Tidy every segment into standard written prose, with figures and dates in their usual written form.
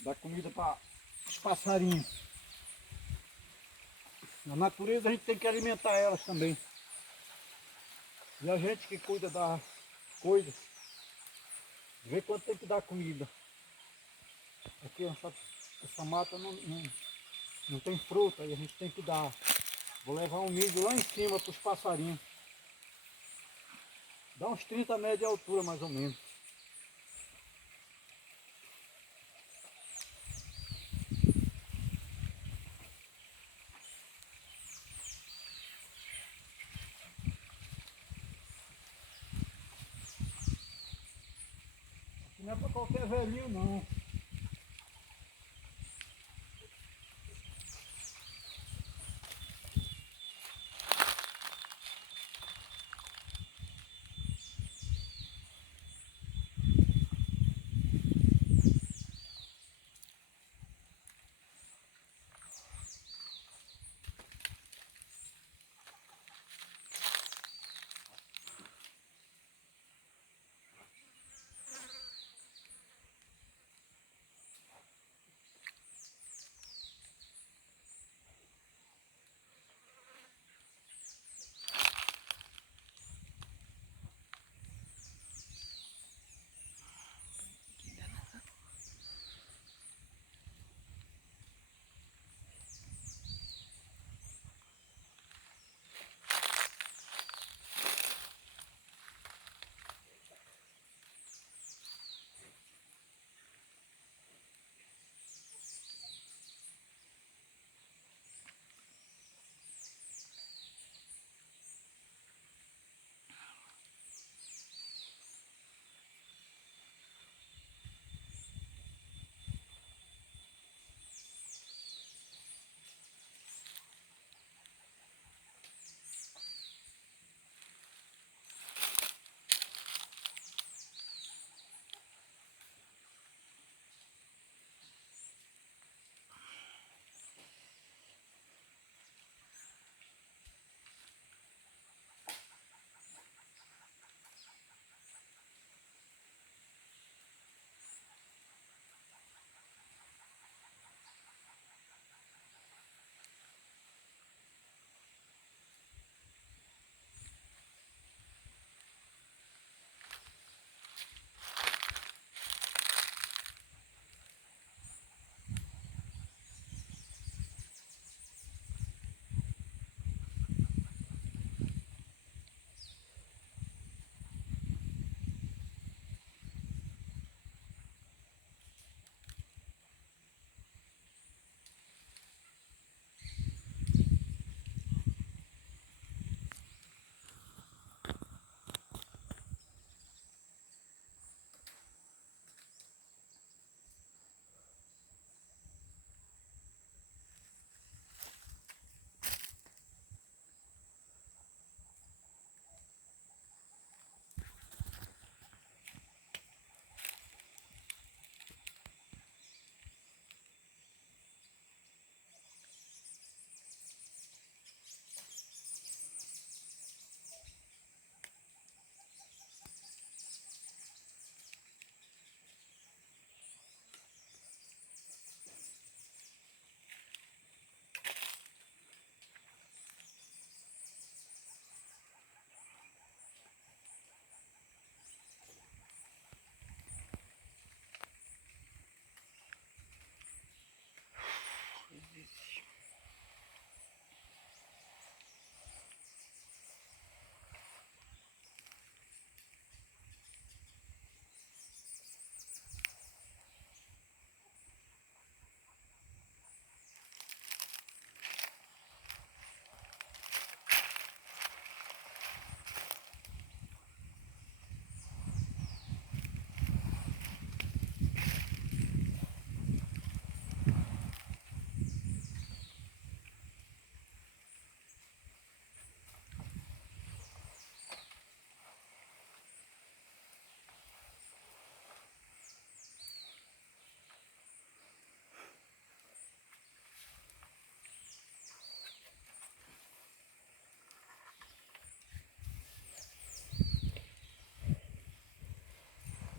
dar comida para os passarinhos. Na natureza a gente tem que alimentar elas também. E a gente que cuida das coisas, vê quanto tem que dar comida. Aqui essa mata não tem fruta e a gente tem que dar. Vou levar um milho lá em cima para os passarinhos. Dá uns 30 metros de altura mais ou menos. Aqui não é para qualquer velhinho não.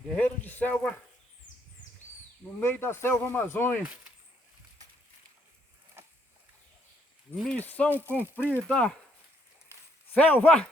Guerreiro de selva no meio da selva amazônica. Missão cumprida, selva!